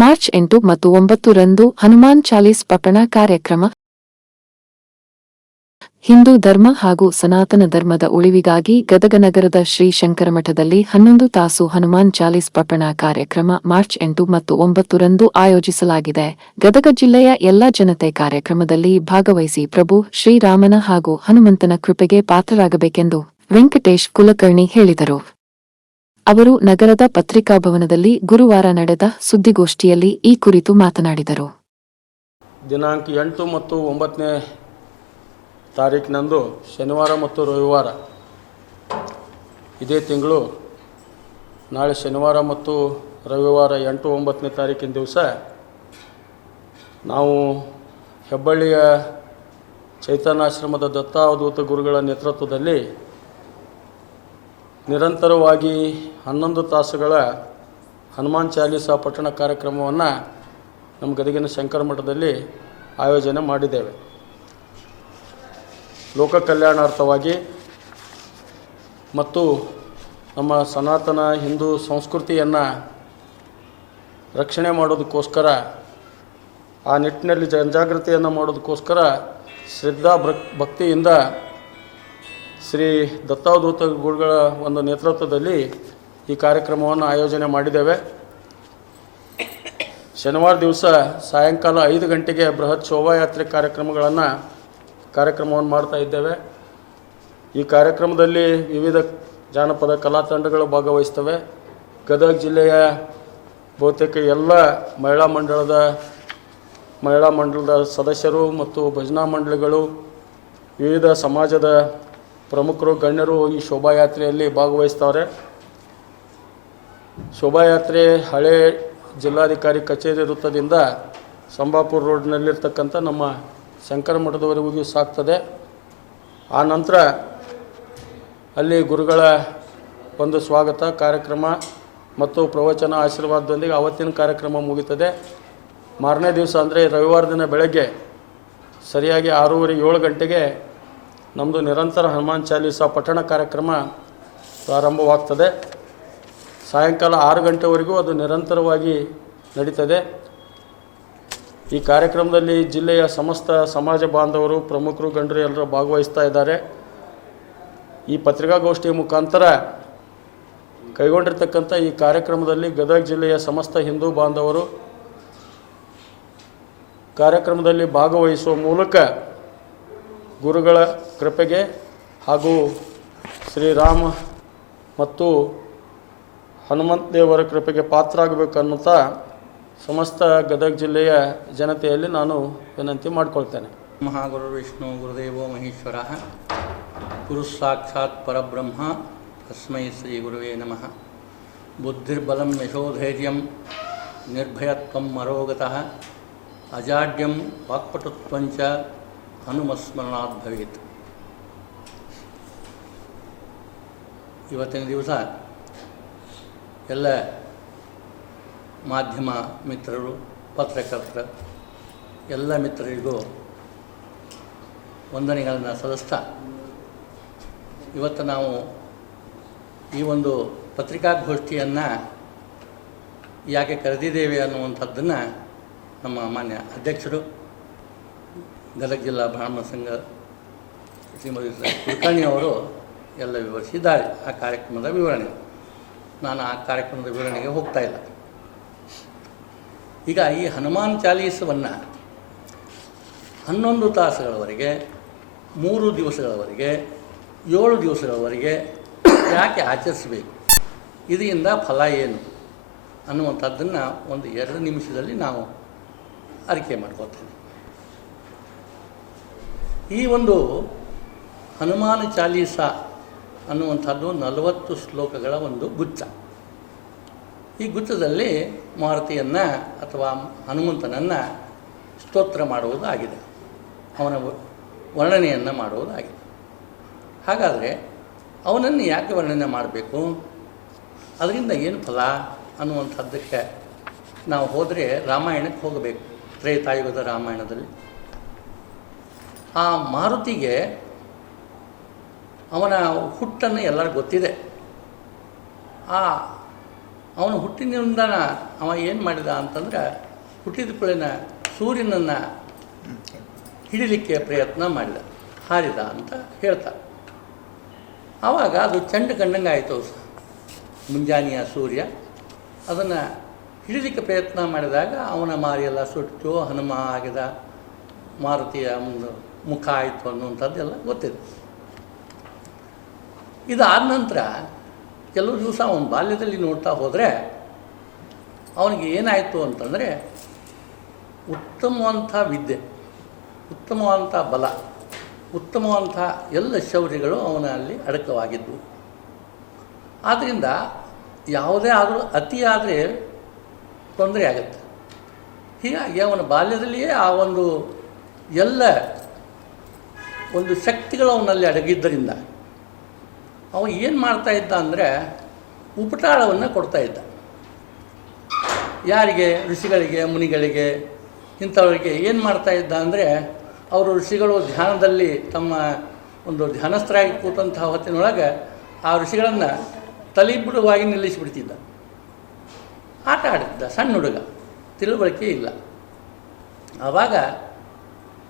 March ಎಂಟು ಮತ್ತು ಒಂಬತ್ತು ರಂದು ಹನುಮಾನ್ ಚಾಲೀಸ್ ಪಠಣ ಕಾರ್ಯಕ್ರಮ. ಹಿಂದೂ ಧರ್ಮ ಹಾಗೂ ಸನಾತನ ಧರ್ಮದ ಉಳಿವಿಗಾಗಿ ಗದಗ ನಗರದ ಶ್ರೀ ಶಂಕರಮಠದಲ್ಲಿ ಹನ್ನೊಂದು ತಾಸು ಹನುಮಾನ್ ಚಾಲೀಸ್ ಪಠಣ ಕಾರ್ಯಕ್ರಮ ಮಾರ್ಚ್ ಎಂಟು ಮತ್ತು ಒಂಬತ್ತು ರಂದು ಆಯೋಜಿಸಲಾಗಿದೆ. ಗದಗ ಜಿಲ್ಲೆಯ ಎಲ್ಲ ಜನತೆ ಕಾರ್ಯಕ್ರಮದಲ್ಲಿ ಭಾಗವಹಿಸಿ ಪ್ರಭು ಶ್ರೀರಾಮನ ಹಾಗೂ ಹನುಮಂತನ ಕೃಪೆಗೆ ಪಾತ್ರರಾಗಬೇಕೆಂದು ವೆಂಕಟೇಶ್ ಕುಲಕರ್ಣಿ ಹೇಳಿದರು. ಅವರು ನಗರದ ಪತ್ರಿಕಾಭವನದಲ್ಲಿ ಗುರುವಾರ ನಡೆದ ಸುದ್ದಿಗೋಷ್ಠಿಯಲ್ಲಿ ಈ ಕುರಿತು ಮಾತನಾಡಿದರು. ದಿನಾಂಕ ಎಂಟು ಮತ್ತು ಒಂಬತ್ತನೇ ತಾರೀಕಿನಂದು ಶನಿವಾರ ಮತ್ತು ರವಿವಾರ ಇದೇ ತಿಂಗಳು ನಾಳೆ ಶನಿವಾರ ಮತ್ತು ರವಿವಾರ ಎಂಟು ಒಂಬತ್ತನೇ ತಾರೀಕಿನ ದಿವಸ ನಾವು ಹೆಬ್ಬಳ್ಳಿಯ ಚೈತನ್ಯಾಶ್ರಮದ ದತ್ತಾವಧೂತ ಗುರುಗಳ ನೇತೃತ್ವದಲ್ಲಿ ನಿರಂತರವಾಗಿ ಹನ್ನೊಂದು ತಾಸುಗಳ ಹನುಮಾನ್ ಚಾಲೀಸ ಪಠಣ ಕಾರ್ಯಕ್ರಮವನ್ನು ನಮ್ಮ ಗದಗಿನ ಶಂಕರ ಮಠದಲ್ಲಿ ಆಯೋಜನೆ ಮಾಡಿದ್ದೇವೆ. ಲೋಕ ಕಲ್ಯಾಣಾರ್ಥವಾಗಿ ಮತ್ತು ನಮ್ಮ ಸನಾತನ ಹಿಂದೂ ಸಂಸ್ಕೃತಿಯನ್ನು ರಕ್ಷಣೆ ಮಾಡೋದಕ್ಕೋಸ್ಕರ, ಆ ನಿಟ್ಟಿನಲ್ಲಿ ಜನಜಾಗೃತಿಯನ್ನು ಮಾಡೋದಕ್ಕೋಸ್ಕರ ಶ್ರದ್ಧಾ ಭಕ್, ಭಕ್ತಿಯಿಂದ ಶ್ರೀ ದತ್ತಾವಧೂತ ಗುರುಗಳ ಒಂದು ನೇತೃತ್ವದಲ್ಲಿ ಈ ಕಾರ್ಯಕ್ರಮವನ್ನು ಆಯೋಜನೆ ಮಾಡಿದ್ದೇವೆ. ಶನಿವಾರ ದಿವಸ ಸಾಯಂಕಾಲ ಐದು ಗಂಟೆಗೆ ಬೃಹತ್ ಶೋಭಾಯಾತ್ರೆ ಕಾರ್ಯಕ್ರಮಗಳನ್ನು ಕಾರ್ಯಕ್ರಮವನ್ನು ಮಾಡ್ತಾ ಇದ್ದೇವೆ. ಈ ಕಾರ್ಯಕ್ರಮದಲ್ಲಿ ವಿವಿಧ ಜಾನಪದ ಕಲಾ ತಂಡಗಳು ಭಾಗವಹಿಸ್ತವೆ. ಗದಗ ಜಿಲ್ಲೆಯ ಬಹುತೇಕ ಎಲ್ಲ ಮಹಿಳಾ ಮಂಡಳದ ಮಹಿಳಾ ಮಂಡಳದ ಸದಸ್ಯರು ಮತ್ತು ಭಜನಾ ಮಂಡಳಿಗಳು, ವಿವಿಧ ಸಮಾಜದ ಪ್ರಮುಖರು, ಗಣ್ಯರು ಈ ಶೋಭಾಯಾತ್ರೆಯಲ್ಲಿ ಭಾಗವಹಿಸ್ತಾರೆ ಶೋಭಾಯಾತ್ರೆ ಹಳೆ ಜಿಲ್ಲಾಧಿಕಾರಿ ಕಚೇರಿ ವೃತ್ತದಿಂದ ಸಂಬಾಪುರ ರೋಡ್ನಲ್ಲಿರ್ತಕ್ಕಂಥ ನಮ್ಮ ಶಂಕರ ಮಠದವರೆಗೂ ಸಾಗ್ತದೆ ಆ ನಂತರ ಅಲ್ಲಿ ಗುರುಗಳ ಒಂದು ಸ್ವಾಗತ, ಕಾರ್ಯಕ್ರಮ ಮತ್ತು ಪ್ರವಚನ ಆಶೀರ್ವಾದದೊಂದಿಗೆ ಅವತ್ತಿನ ಕಾರ್ಯಕ್ರಮ ಮುಗೀತದೆ. ಮಾರನೇ ದಿವಸ ಅಂದರೆ ರವಿವಾರ ದಿನ ಬೆಳಗ್ಗೆ ಸರಿಯಾಗಿ ಆರೂವರೆ ಏಳು ಗಂಟೆಗೆ ನಮ್ಮದು ನಿರಂತರ ಹನುಮಾನ್ ಚಾಲೀಸ ಪಠಣ ಕಾರ್ಯಕ್ರಮ ಪ್ರಾರಂಭವಾಗ್ತದೆ. ಸಾಯಂಕಾಲ ಆರು ಗಂಟೆವರೆಗೂ ಅದು ನಿರಂತರವಾಗಿ ನಡೀತದೆ. ಈ ಕಾರ್ಯಕ್ರಮದಲ್ಲಿ ಜಿಲ್ಲೆಯ ಸಮಸ್ತ ಸಮಾಜ ಬಾಂಧವರು, ಪ್ರಮುಖರು ಗಂಡರು ಎಲ್ಲರೂ ಭಾಗವಹಿಸ್ತಾ ಇದ್ದಾರೆ. ಈ ಪತ್ರಿಕಾಗೋಷ್ಠಿಯ ಮುಖಾಂತರ ಕೈಗೊಂಡಿರ್ತಕ್ಕಂಥ ಈ ಕಾರ್ಯಕ್ರಮದಲ್ಲಿ ಗದಗ ಜಿಲ್ಲೆಯ ಸಮಸ್ತ ಹಿಂದೂ ಬಾಂಧವರು ಕಾರ್ಯಕ್ರಮದಲ್ಲಿ ಭಾಗವಹಿಸುವ ಮೂಲಕ ಗುರುಗಳ ಕೃಪೆಗೆ ಹಾಗೂ ಶ್ರೀರಾಮ ಮತ್ತು ಹನುಮಂತ ದೇವರ ಕೃಪೆಗೆ ಪಾತ್ರ ಆಗಬೇಕು ಅನ್ನುತ್ತಾ ಸಮಸ್ತ ಗದಗ ಜಿಲ್ಲೆಯ ಜನತೆಯಲ್ಲಿ ನಾನು ವಿನಂತಿ ಮಾಡಿಕೊಳ್ತೇನೆ. ಮಹಾಗುರು ವಿಷ್ಣು ಗುರುದೇವೋ ಮಹೇಶ್ವರ, ಗುರು ಸಾಕ್ಷಾತ್ ಪರಬ್ರಹ್ಮ, ತಸ್ಮೈ ಶ್ರೀ ಗುರುವೇ ನಮಃ. ಬುದ್ಧಿರ್ಬಲಂ ಯಶೋಧೈರ್ಯಂ ನಿರ್ಭಯತ್ವಂ ಮರೋಗತಃ, ಅಜಾಡ್ಯಂ ವಾಕ್ಪಟುತ್ವಂಚ ಹನುಮಸ್ಮರಣಾತ್ ಭವೇತ್ ಇವತ್ತಿನ ದಿವಸ ಎಲ್ಲ ಮಾಧ್ಯಮ ಮಿತ್ರರು ಪತ್ರಕರ್ತರು ಎಲ್ಲ ಮಿತ್ರರಿಗೂ ವಂದನೆಗಳನ್ನು ಸಲ್ಲಿಸ್ತಾ ಇವತ್ತು ನಾವು ಈ ಒಂದು ಪತ್ರಿಕಾಗೋಷ್ಠಿಯನ್ನು ಯಾಕೆ ಕರೆದಿದ್ದೇವೆ ಅನ್ನುವಂಥದ್ದನ್ನು ನಮ್ಮ ಮಾನ್ಯ ಅಧ್ಯಕ್ಷರು ಗದಗ ಜಿಲ್ಲಾ ಬ್ರಾಹ್ಮಣ ಸಂಘ ಶ್ರೀಮತಿ ಕುಲಕರ್ಣಿ ಅವರು ಎಲ್ಲ ವಿವರಿಸಿದ್ದಾರೆ ಆ ಕಾರ್ಯಕ್ರಮದ ವಿವರಣೆ. ನಾನು ಆ ಕಾರ್ಯಕ್ರಮದ ವಿವರಣೆಗೆ ಹೋಗ್ತಾ ಇಲ್ಲ. ಈಗ ಈ ಹನುಮಾನ್ ಚಾಲೀಸವನ್ನು ಹನ್ನೊಂದು ತಾಸುಗಳವರೆಗೆ, ಮೂರು ದಿವಸಗಳವರೆಗೆ, ಏಳು ದಿವಸಗಳವರೆಗೆ ಯಾಕೆ ಆಚರಿಸಬೇಕು? ಇದರಿಂದ ಫಲ ಏನು? ಅನ್ನುವಂಥದ್ದನ್ನು ಒಂದು ಎರಡು ನಿಮಿಷದಲ್ಲಿ ನಾವು ಅರಿಕೆ ಮಾಡ್ಕೋತೇವೆ ಈ ಒಂದು ಹನುಮಾನ ಚಾಲೀಸ ಅನ್ನುವಂಥದ್ದು ನಲವತ್ತು ಶ್ಲೋಕಗಳ ಒಂದು ಗುಚ್ಛ. ಈ ಗುಚ್ಛದಲ್ಲಿ ಮಾರುತಿಯನ್ನು ಅಥವಾ ಹನುಮಂತನನ್ನು ಸ್ತೋತ್ರ ಮಾಡುವುದಾಗಿದೆ. ಅವನ ವರ್ಣನೆಯನ್ನು ಮಾಡುವುದಾಗಿದೆ. ಹಾಗಾದರೆ ಅವನನ್ನು ಯಾಕೆ ವರ್ಣನೆ ಮಾಡಬೇಕು? ಅದರಿಂದ ಏನು ಫಲ ಅನ್ನುವಂಥದ್ದಕ್ಕೆ ನಾವು ಹೋದರೆ ರಾಮಾಯಣಕ್ಕೆ ಹೋಗಬೇಕು. ತ್ರೇತಾಯುಗದ ರಾಮಾಯಣದಲ್ಲಿ. ಆ ಮಾರುತಿಗೆ ಅವನ ಹುಟ್ಟನ್ನು ಎಲ್ಲರಿಗೂ ಗೊತ್ತಿದೆ. ಆ ಅವನು ಹುಟ್ಟಿನಿಂದ ಅವ ಏನು ಮಾಡಿದ ಅಂತಂದ್ರೆ ಹುಟ್ಟಿದ ಕುಳಿನ ಸೂರ್ಯನನ್ನು ಹಿಡಿಲಿಕ್ಕೆ ಪ್ರಯತ್ನ ಮಾಡಿದ. ಹಾರಿದ ಅಂತ ಹೇಳ್ತಾರೆ ಆವಾಗ ಅದು ಚೆಂಡು ಕಂಡಂಗೆ ಆಯಿತು ಮುಂಜಾನೆಯ ಸೂರ್ಯ. ಅದನ್ನು ಹಿಡಿಲಿಕ್ಕೆ ಪ್ರಯತ್ನ ಮಾಡಿದಾಗ ಅವನ ಮಾರಿಯೆಲ್ಲ ಸುಟ್ಟು ಹನುಮ ಆಗಿದ ಮಾರುತಿಯ ಒಂದು ಮುಖ ಆಯಿತು ಅನ್ನುವಂಥದ್ದೆಲ್ಲ ಗೊತ್ತಿದೆ. ಇದಾದ ನಂತರ ಕೆಲವು ದಿವಸ ಅವನ ಬಾಲ್ಯದಲ್ಲಿ ನೋಡ್ತಾ ಹೋದರೆ ಅವನಿಗೆ ಏನಾಯಿತು ಅಂತಂದರೆ ಉತ್ತಮವಂಥ ವಿದ್ಯೆ ಉತ್ತಮವಾದಂಥ ಬಲ ಉತ್ತಮವಂಥ ಎಲ್ಲ ಶೌರ್ಯಗಳು ಅವನಲ್ಲಿ ಅಡಕವಾಗಿದ್ದವು ಆದ್ದರಿಂದ ಯಾವುದೇ ಆದರೂ ಅತಿಯಾದರೆ ತೊಂದರೆ ಆಗುತ್ತೆ. ಹೀಗಾಗಿ ಅವನ ಬಾಲ್ಯದಲ್ಲಿಯೇ ಆ ಒಂದು ಎಲ್ಲ ಒಂದು ಶಕ್ತಿಗಳು ಅವನಲ್ಲಿ ಅಡಗಿದ್ದರಿಂದ ಅವ ಏನು ಮಾಡ್ತಾ ಇದ್ದ ಅಂದರೆ ಉಪಟಾಳವನ್ನು ಕೊಡ್ತಾ ಇದ್ದ. ಯಾರಿಗೆ? ಋಷಿಗಳಿಗೆ, ಮುನಿಗಳಿಗೆ, ಇಂಥವರಿಗೆ ಏನು ಮಾಡ್ತಾ ಇದ್ದ ಅಂದರೆ ಅವರು ಋಷಿಗಳು ಧ್ಯಾನದಲ್ಲಿ ತಮ್ಮ ಒಂದು ಧ್ಯಾನಸ್ಥರಾಗಿ ಕೂತಂತಹ ಹೊತ್ತಿನೊಳಗೆ ಆ ಋಷಿಗಳನ್ನು ತಲಿಬಿಡುವಾಗಿ ನಿಲ್ಲಿಸಿಬಿಡ್ತಿದ್ದ. ಆಟ ಆಡ್ತಿದ್ದ. ಸಣ್ಣ ಹುಡುಗ. ತಿಳುವಳಿಕೆ ಇಲ್ಲ. ಆವಾಗ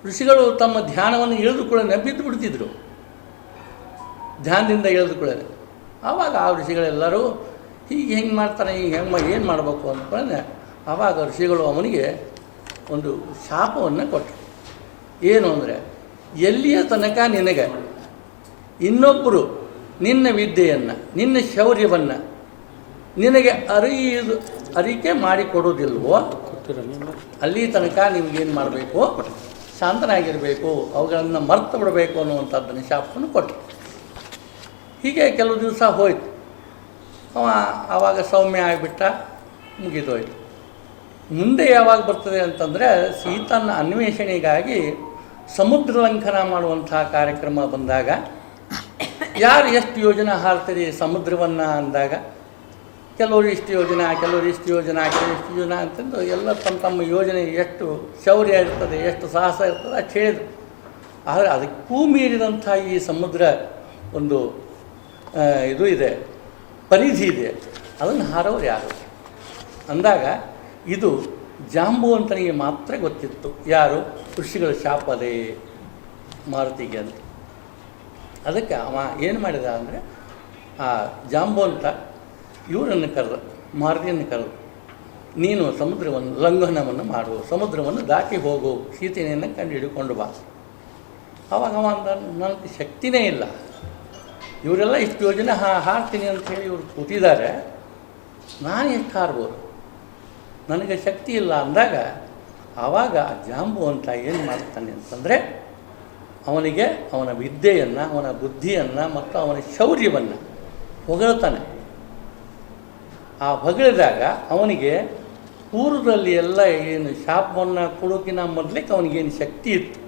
ಋಷಿಗಳು ತಮ್ಮ ಧ್ಯಾನವನ್ನು ಇಳಿದುಕೊಳ್ಳೆ ಬಿದ್ದು ಬಿಡ್ತಿದ್ರು. ಧ್ಯಾನದಿಂದ ಇಳಿದುಕೊಳ್ಳೆ ಆವಾಗ ಆ ಋಷಿಗಳೆಲ್ಲರೂ ಹೀಗೆ ಹೆಂಗೆ ಮಾಡ್ತಾನೆ ಈಗ ಹೆಂಗೆ ಏನು ಮಾಡಬೇಕು ಅಂದ್ಕೊಂಡೆ ಆವಾಗ ಋಷಿಗಳು ಅವನಿಗೆ ಒಂದು ಶಾಪವನ್ನು ಕೊಟ್ಟರು ಏನು ಅಂದರೆ ಎಲ್ಲಿಯ ತನಕ ನಿನಗೆ ಇನ್ನೊಬ್ಬರು ನಿನ್ನ ವಿದ್ಯೆಯನ್ನು ನಿನ್ನ ಶೌರ್ಯವನ್ನು ನಿನಗೆ ಅರಿಯದು ಅರಿಕೆ ಮಾಡಿಕೊಡೋದಿಲ್ವೋ ಅಲ್ಲಿ ತನಕ ನಿಮಗೇನು ಮಾಡಬೇಕು? ಶಾಂತನಾಗಿರಬೇಕು, ಅವುಗಳನ್ನು ಮರ್ತು ಬಿಡಬೇಕು ಅನ್ನುವಂಥದ್ದನ್ನು ಶಾಪವನ್ನು ಕೊಟ್ಟರು. ಹೀಗೆ ಕೆಲವು ದಿವಸ ಹೋಯಿತು. ಅವ ಆವಾಗ ಸೌಮ್ಯ ಆಗಿಬಿಟ್ಟ, ಮುಗಿದೋಯ್ತು. ಮುಂದೆ ಯಾವಾಗ ಬರ್ತದೆ ಅಂತಂದರೆ, ಸೀತನ ಅನ್ವೇಷಣೆಗಾಗಿ ಸಮುದ್ರ ಲಂಘನ ಮಾಡುವಂಥ ಕಾರ್ಯಕ್ರಮ ಬಂದಾಗ, ಯಾರು ಎಷ್ಟು ಯೋಜನೆ ಹಾರ್ತೀರಿ ಸಮುದ್ರವನ್ನು ಅಂದಾಗ ಕೆಲವರು ಇಷ್ಟು ಯೋಜನೆ, ಕೆಲವರು ಇಷ್ಟು ಯೋಜನೆ, ಕೆಲವರು ಇಷ್ಟು ಯೋಜನೆ ಅಂತಂದು ಎಲ್ಲ ತಮ್ಮ ತಮ್ಮ ಯೋಜನೆ ಎಷ್ಟು ಶೌರ್ಯ ಇರ್ತದೆ, ಎಷ್ಟು ಸಾಹಸ ಇರ್ತದೆ ಅಷ್ಟು ಹೇಳಿದರು. ಆದರೆ ಅದಕ್ಕೂ ಮೀರಿದಂಥ ಈ ಸಮುದ್ರ ಒಂದು ಇದು ಇದೆ, ಪರಿಧಿ ಇದೆ. ಅದನ್ನು ಹಾರೋರು ಯಾರು? ಅಂದಾಗ ಇದು ಜಾಂಬುವಂತನಿಗೆ ಮಾತ್ರ ಗೊತ್ತಿತ್ತು. ಯಾರು? ಋಷಿಗಳ ಶಾಪದೇ, ಮಾರುತಿಗೆ ಅಂತ. ಅದಕ್ಕೆ ಅವ ಏನು ಮಾಡಿದ ಅಂದರೆ, ಆ ಜಾಂಬುವಂತ ಇವರನ್ನು ಕರೆದ ಮಾರುತಿಯನ್ನು ಕರೆದು, ನೀನು ಸಮುದ್ರವನ್ನು, ಲಂಘನವನ್ನು ಮಾಡು, ಸಮುದ್ರವನ್ನು ದಾಟಿ ಹೋಗು ಸೀತೆಯನ್ನು ಕಂಡು ಹಿಡ್ಕೊಂಡು ಬಾ. ಅವಾಗ ಅವ ನನಗೆ ಶಕ್ತಿನೇ ಇಲ್ಲ. ಇವರೆಲ್ಲ ಇಷ್ಟು ಯೋಜನೆ ಹಾ ಹಾಡ್ತೀನಿ ಅಂತ ಹೇಳಿ ಇವರು ಕೂತಿದ್ದಾರೆ. ನಾನು ಎಷ್ಟು ಹಾರ್ಬೋದು? ನನಗೆ ಶಕ್ತಿ ಇಲ್ಲ ಅಂದಾಗ ಆವಾಗ ಆ ಜಾಂಬು ಅಂತ ಏನು ಮಾಡ್ತಾನೆ ಅಂತಂದರೆ ಅವನಿಗೆ ಅವನ ವಿದ್ಯೆಯನ್ನು, ಅವನ ಬುದ್ಧಿಯನ್ನು ಮತ್ತು ಅವನ ಶೌರ್ಯವನ್ನು ಹೊಗಳ್ತಾನೆ. ಆ ಹೊಗಳಿದಾಗ ಅವನಿಗೆ ಪೂರ್ವದಲ್ಲಿ ಎಲ್ಲ ಏನು ಶಾಪವನ್ನು ಕೊಡೋಕಿನ ಮೊದಲಿಕ್ಕೆ ಅವನಿಗೇನು ಶಕ್ತಿ ಇತ್ತು.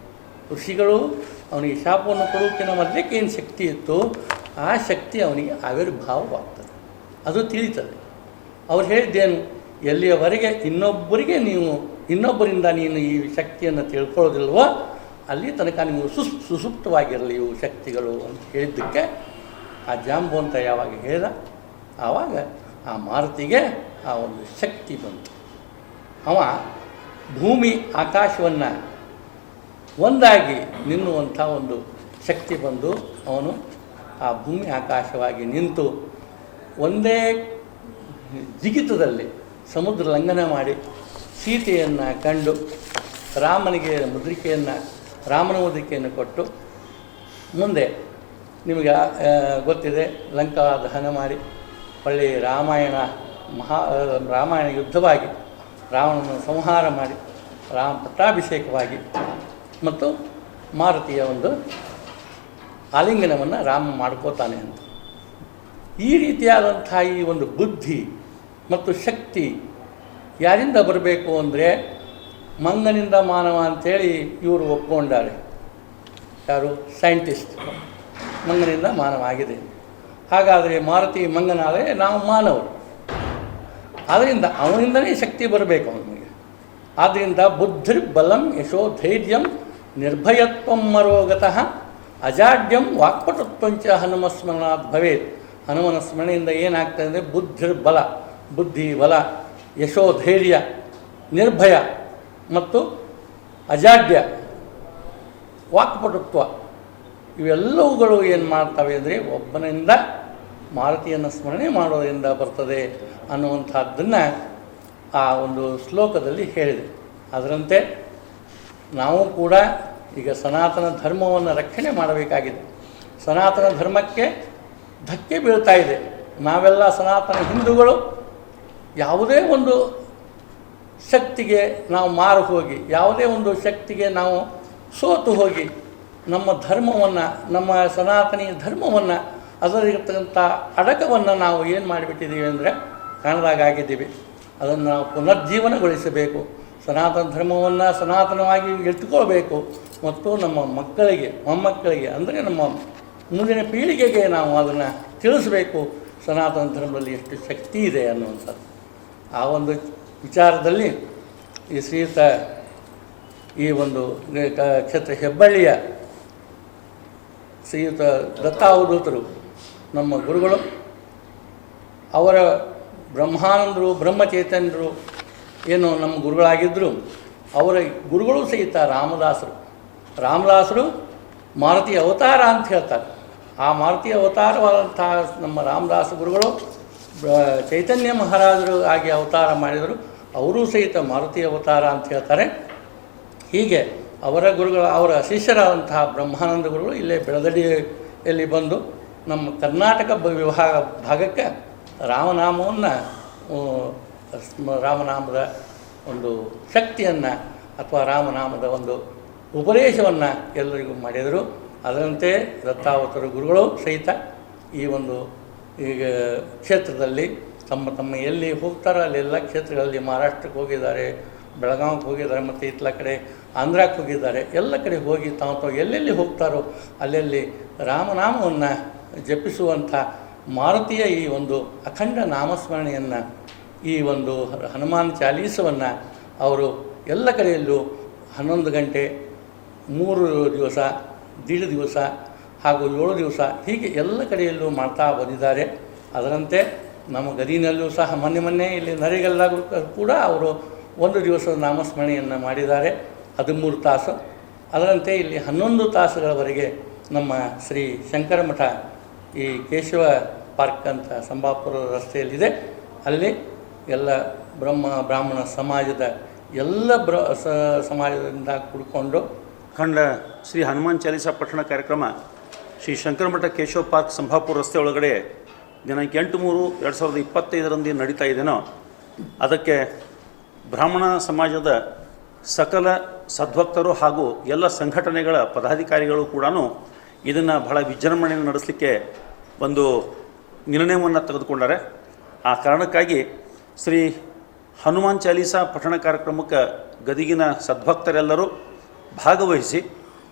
ಋಷಿಗಳು ಅವನಿಗೆ ಶಾಪವನ್ನು ಕೊಡೋಕಿನ ಮೊದಲಿಕ್ಕೆ ಏನು ಶಕ್ತಿ ಇತ್ತು, ಆ ಶಕ್ತಿ ಅವನಿಗೆ ಆವಿರ್ಭಾವವಾಗ್ತದೆ. ಅದು ತಿಳಿತದೆ. ಅವ್ರು ಹೇಳಿದ್ದೇನು, ಎಲ್ಲಿಯವರೆಗೆ ಇನ್ನೊಬ್ಬರಿಗೆ ನೀವು, ಇನ್ನೊಬ್ಬರಿಂದ ನೀನು ಈ ಶಕ್ತಿಯನ್ನು ತಿಳ್ಕೊಳ್ಳೋದಿಲ್ವೋ, ಅಲ್ಲಿ ತನಕ ನೀವು ಸುಸ್ ಸುಸೂಪ್ತವಾಗಿರಲಿ ಇವು ಶಕ್ತಿಗಳು ಅಂತ ಹೇಳಿದ್ದಕ್ಕೆ ಆ ಜಾಂಬು ಅಂತ ಯಾವಾಗ ಹೇಳಿದ? ಆವಾಗ ಆ ಮಾರುತಿಗೆ ಆ ಒಂದು ಶಕ್ತಿ ಬಂತು. ಅವ ಭೂಮಿ ಆಕಾಶವನ್ನು ಒಂದಾಗಿ ನಿಲ್ಲುವಂಥ ಒಂದು ಶಕ್ತಿ ಬಂದು ಅವನು ಆ ಭೂಮಿ ಆಕಾಶವಾಗಿ ನಿಂತು ಒಂದೇ ಜಿಗಿತದಲ್ಲಿ ಸಮುದ್ರ ಲಂಘನ ಮಾಡಿ ಸೀತೆಯನ್ನು ಕಂಡು ರಾಮನಿಗೆ ಮುದ್ರಿಕೆಯನ್ನು, ರಾಮನ ಮುದ್ರಿಕೆಯನ್ನು ಕೊಟ್ಟು ಮುಂದೆ ನಿಮಗೆ ಗೊತ್ತಿದೆ ಲಂಕಾ ದಹನ ಮಾಡಿ ಹೊಳ್ಳಿ ರಾಮಾಯಣ ಮಹಾ ರಾಮಾಯಣ ಯುದ್ಧವಾಗಿ, ರಾವಣನ ಸಂಹಾರ ಮಾಡಿ, ರಾಮ ಪಟ್ಟಾಭಿಷೇಕವಾಗಿ, ಮತ್ತು ಮಾರುತಿಯ ಒಂದು ಆಲಿಂಗನವನ್ನು ರಾಮ ಮಾಡ್ಕೋತಾನೆ ಅಂತ. ಈ ರೀತಿಯಾದಂಥ ಈ ಒಂದು ಬುದ್ಧಿ ಮತ್ತು ಶಕ್ತಿ ಯಾರಿಂದ ಬರಬೇಕು ಅಂದರೆ ಮಂಗನಿಂದ ಮಾನವ ಅಂತೇಳಿ ಇವರು ಒಪ್ಕೊಂಡಾರೆ. ಯಾರು? ಸೈಂಟಿಸ್ಟ್. ಮಂಗನಿಂದ ಮಾನವ ಆಗಿದೆ. ಹಾಗಾದರೆ ಮಾರುತಿ ಮಂಗನಾದರೆ ನಾವು ಮಾನವರು. ಆದ್ದರಿಂದ ಅವನಿಂದನೇ ಶಕ್ತಿ ಬರಬೇಕು ಅವನಿಗೆ. ಆದ್ದರಿಂದ ಬುದ್ಧಿರ್ಬಲಂ ಯಶೋ ಧೈರ್ಯಂ ನಿರ್ಭಯತ್ವಂ ಮರೋಗತಃ ಅಜಾಡ್ಯಂ ವಾಕ್ಪಟುತ್ವಂಚ ಹನುಮಸ್ಮರಣಾತ್ ಭವೇತ್. ಹನುಮನ ಸ್ಮರಣೆಯಿಂದ ಏನಾಗ್ತದೆ ಅಂದರೆ ಬುದ್ಧಿರ್ ಬಲ, ಬುದ್ಧಿ ಬಲ, ಯಶೋ ಧೈರ್ಯ, ನಿರ್ಭಯ ಮತ್ತು ಅಜಾಡ್ಯ ವಾಕ್ಪಟುತ್ವ. ಇವೆಲ್ಲವುಗಳು ಏನು ಮಾಡ್ತವೆ ಅಂದರೆ ಒಬ್ಬನಿಂದ ಮಾರುತಿಯನ್ನು ಸ್ಮರಣೆ ಮಾಡೋದರಿಂದ ಬರ್ತದೆ ಅನ್ನುವಂಥದ್ದನ್ನು ಆ ಒಂದು ಶ್ಲೋಕದಲ್ಲಿ ಹೇಳಿದೆ. ಅದರಂತೆ ನಾವು ಕೂಡ ಈಗ ಸನಾತನ ಧರ್ಮವನ್ನು ರಕ್ಷಣೆ ಮಾಡಬೇಕಾಗಿದೆ. ಸನಾತನ ಧರ್ಮಕ್ಕೆ ಧಕ್ಕೆ ಬೀಳ್ತಾ ಇದೆ. ನಾವೆಲ್ಲ ಸನಾತನ ಹಿಂದೂಗಳು ಯಾವುದೇ ಒಂದು ಶಕ್ತಿಗೆ ನಾವು ಮಾರು ಹೋಗಿ, ಯಾವುದೇ ಒಂದು ಶಕ್ತಿಗೆ ನಾವು ಸೋತು ಹೋಗಿ ನಮ್ಮ ಧರ್ಮವನ್ನು, ನಮ್ಮ ಸನಾತನೀಯ ಧರ್ಮವನ್ನು, ಅದರಲ್ಲಿರ್ತಕ್ಕಂಥ ಅಡಕವನ್ನು ನಾವು ಏನು ಮಾಡಿಬಿಟ್ಟಿದ್ದೀವಿ ಅಂದರೆ ಕಾಣದಾಗಿದ್ದೀವಿ ಅದನ್ನು ನಾವು ಪುನರ್ಜೀವನಗೊಳಿಸಬೇಕು. ಸನಾತನ ಧರ್ಮವನ್ನು ಸನಾತನವಾಗಿ ಎತ್ತುಕೊಳ್ಬೇಕು ಮತ್ತು ನಮ್ಮ ಮಕ್ಕಳಿಗೆ, ಮೊಮ್ಮಕ್ಕಳಿಗೆ, ಅಂದರೆ ನಮ್ಮ ಮುಂದಿನ ಪೀಳಿಗೆಗೆ ನಾವು ಅದನ್ನು ತಿಳಿಸಬೇಕು. ಸನಾತನ ಧರ್ಮದಲ್ಲಿ ಎಷ್ಟು ಶಕ್ತಿ ಇದೆ ಅನ್ನುವಂಥದ್ದು ಆ ಒಂದು ವಿಚಾರದಲ್ಲಿ ಈ ಶ್ರೀಯುತ ಈ ಒಂದು ಕ್ಷೇತ್ರ ಹೆಬ್ಬಳ್ಳಿಯ ಶ್ರೀಯುತ ದತ್ತಾವಧೂತರು ನಮ್ಮ ಗುರುಗಳು, ಅವರ ಬ್ರಹ್ಮಾನಂದರು, ಬ್ರಹ್ಮಚೈತನ್ಯರು, ಏನು ನಮ್ಮ ಗುರುಗಳಾಗಿದ್ದರು, ಅವರ ಗುರುಗಳು ಸಹಿತ ರಾಮದಾಸರು. ರಾಮದಾಸರು ಮಾರುತಿ ಅವತಾರ ಅಂತ ಹೇಳ್ತಾರೆ. ಆ ಮಾರುತಿ ಅವತಾರವಾದಂತಹ ನಮ್ಮ ರಾಮದಾಸ ಗುರುಗಳು ಚೈತನ್ಯ ಮಹಾರಾಜರು ಆಗಿ ಅವತಾರ ಮಾಡಿದರು. ಅವರೂ ಸಹಿತ ಮಾರುತಿ ಅವತಾರ ಅಂತ ಹೇಳ್ತಾರೆ. ಹೀಗೆ ಅವರ ಗುರುಗಳ, ಅವರ ಶಿಷ್ಯರಾದಂತಹ ಬ್ರಹ್ಮಾನಂದ ಗುರುಗಳು ಇಲ್ಲೇ ಬೆಳದಡಿಯಲ್ಲಿ ಬಂದು ನಮ್ಮ ಕರ್ನಾಟಕ ವಿಭಾಗ ಭಾಗಕ್ಕೆ ರಾಮನಾಮವನ್ನು ರಾಮನಾಮದ ಒಂದು ಶಕ್ತಿಯನ್ನು ಅಥವಾ ರಾಮನಾಮದ ಒಂದು ಉಪದೇಶವನ್ನು ಎಲ್ಲರಿಗೂ ಮಾಡಿದರು. ಅದರಂತೆ ದತ್ತಾವತರ ಗುರುಗಳು ಸಹಿತ ಈ ಒಂದು, ಈಗ ಕ್ಷೇತ್ರದಲ್ಲಿ ತಮ್ಮ ತಮ್ಮ ಎಲ್ಲಿ ಹೋಗ್ತಾರೋ ಅಲ್ಲೆಲ್ಲ ಕ್ಷೇತ್ರಗಳಲ್ಲಿ ಮಹಾರಾಷ್ಟ್ರಕ್ಕೆ ಹೋಗಿದ್ದಾರೆ, ಬೆಳಗಾವಿಗೆ ಹೋಗಿದ್ದಾರೆ, ಮತ್ತು ಇತ್ಲ ಕಡೆ ಆಂಧ್ರಕ್ಕೆ ಹೋಗಿದ್ದಾರೆ. ಎಲ್ಲ ಕಡೆ ಹೋಗಿ ತಾವು ತಾವು ಎಲ್ಲೆಲ್ಲಿ ಹೋಗ್ತಾರೋ ಅಲ್ಲೆಲ್ಲಿ ರಾಮನಾಮವನ್ನು ಜಪಿಸುವಂಥ ಮಾರುತಿಯ ಈ ಒಂದು ಅಖಂಡ ನಾಮಸ್ಮರಣೆಯನ್ನು, ಈ ಒಂದು ಹನುಮಾನ್ ಚಾಲೀಸವನ್ನು ಅವರು ಎಲ್ಲ ಕಡೆಯಲ್ಲೂ ಹನ್ನೊಂದು ಗಂಟೆ, ಮೂರು ದಿವಸ, ದೀಡ್ ದಿವಸ ಹಾಗೂ ಏಳು ದಿವಸ ಹೀಗೆ ಎಲ್ಲ ಕಡೆಯಲ್ಲೂ ಮಾಡ್ತಾ ಬಂದಿದ್ದಾರೆ. ಅದರಂತೆ ನಮ್ಮ ಗದಿನಲ್ಲೂ ಸಹ ಮೊನ್ನೆ ಮೊನ್ನೆ ಇಲ್ಲಿ ನರೇಗಲ್ಲಾಗೂ ಕೂಡ ಅವರು ಒಂದು ದಿವಸದ ನಾಮಸ್ಮರಣೆಯನ್ನು ಮಾಡಿದ್ದಾರೆ. ಹದಿಮೂರು ತಾಸು. ಅದರಂತೆ ಇಲ್ಲಿ ಹನ್ನೊಂದು ತಾಸುಗಳವರೆಗೆ ನಮ್ಮ ಶ್ರೀ ಶಂಕರ ಮಠ ಈ ಕೇಶವ ಪಾರ್ಕ್ ಅಂತ ಸಂಬಾಪುರ ರಸ್ತೆಯಲ್ಲಿದೆ. ಅಲ್ಲಿ ಎಲ್ಲ ಬ್ರಹ್ಮ, ಬ್ರಾಹ್ಮಣ ಸಮಾಜದ ಎಲ್ಲ ಬ್ರ ಸಮಾಜದಿಂದ ಕೂಡಿಕೊಂಡು ಖಂಡ ಶ್ರೀ ಹನುಮಾನ್ ಚಾಲೀಸ ಪಠಣ ಕಾರ್ಯಕ್ರಮ ಶ್ರೀ ಶಂಕರಮಠ ಕೇಶವ ಪಾರ್ಕ್ ಸಂಭಾಪುರ ರಸ್ತೆ ಒಳಗಡೆ ದಿನಾಂಕ ಎಂಟು ಮೂರು ಎರಡು ಸಾವಿರದ ಇಪ್ಪತ್ತೈದರಂದು ನಡೀತಾ ಇದೆಯೋ ಅದಕ್ಕೆ ಬ್ರಾಹ್ಮಣ ಸಮಾಜದ ಸಕಲ ಸದ್ಭಕ್ತರು ಹಾಗೂ ಎಲ್ಲ ಸಂಘಟನೆಗಳ ಪದಾಧಿಕಾರಿಗಳು ಕೂಡ ಇದನ್ನು ಬಹಳ ವಿಜೃಂಭಣೆಯನ್ನು ನಡೆಸಲಿಕ್ಕೆ ಒಂದು ನಿರ್ಣಯವನ್ನು ತೆಗೆದುಕೊಂಡರೆ. ಆ ಕಾರಣಕ್ಕಾಗಿ ಶ್ರೀ ಹನುಮಾನ್ ಚಾಲೀಸಾ ಪಠಣ ಕಾರ್ಯಕ್ರಮಕ್ಕೆ ಗದಿಗಿನ ಸದ್ಭಕ್ತರೆಲ್ಲರೂ ಭಾಗವಹಿಸಿ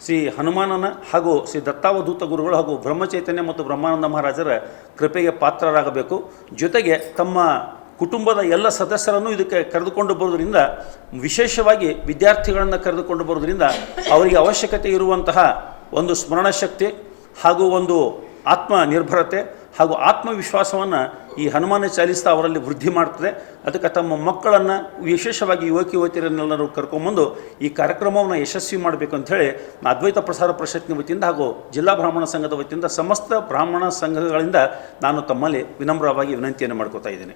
ಶ್ರೀ ಹನುಮಾನನ ಹಾಗೂ ಶ್ರೀ ದತ್ತಾವಧೂತ ಗುರುಗಳು ಹಾಗೂ ಬ್ರಹ್ಮಚೈತನ್ಯ ಮತ್ತು ಬ್ರಹ್ಮಾನಂದ ಮಹಾರಾಜರ ಕೃಪೆಗೆ ಪಾತ್ರರಾಗಬೇಕು. ಜೊತೆಗೆ ತಮ್ಮ ಕುಟುಂಬದ ಎಲ್ಲ ಸದಸ್ಯರನ್ನು ಇದಕ್ಕೆ ಕರೆದುಕೊಂಡು ಬರೋದರಿಂದ ವಿಶೇಷವಾಗಿ ವಿದ್ಯಾರ್ಥಿಗಳನ್ನು ಕರೆದುಕೊಂಡು ಬರೋದ್ರಿಂದ ಅವರಿಗೆ ಅವಶ್ಯಕತೆ ಇರುವಂತಹ ಒಂದು ಸ್ಮರಣ ಶಕ್ತಿ ಹಾಗೂ ಒಂದು ಆತ್ಮ ನಿರ್ಭರತೆ ಹಾಗೂ ಆತ್ಮವಿಶ್ವಾಸವನ್ನು ಈ ಹನುಮಾನ ಚಾಲಿಸ್ತಾ ಅವರಲ್ಲಿ ವೃದ್ಧಿ ಮಾಡ್ತದೆ. ಅದಕ್ಕೆ ತಮ್ಮ ಮಕ್ಕಳನ್ನು ವಿಶೇಷವಾಗಿ ಯುವಕ ಯುವತಿಯರನ್ನೆಲ್ಲರೂ ಕರ್ಕೊಂಬಂದು ಈ ಕಾರ್ಯಕ್ರಮವನ್ನು ಯಶಸ್ವಿ ಮಾಡಬೇಕು ಅಂಥೇಳಿ ಅದ್ವೈತ ಪ್ರಸಾರ ಪರಿಷತ್ನ ವತಿಯಿಂದ ಹಾಗೂ ಜಿಲ್ಲಾ ಬ್ರಾಹ್ಮಣ ಸಂಘದ ವತಿಯಿಂದ ಸಮಸ್ತ ಬ್ರಾಹ್ಮಣ ಸಂಘಗಳಿಂದ ನಾನು ತಮ್ಮಲ್ಲಿ ವಿನಮ್ರವಾಗಿ ವಿನಂತಿಯನ್ನು ಮಾಡ್ಕೋತಾ ಇದ್ದೇನೆ.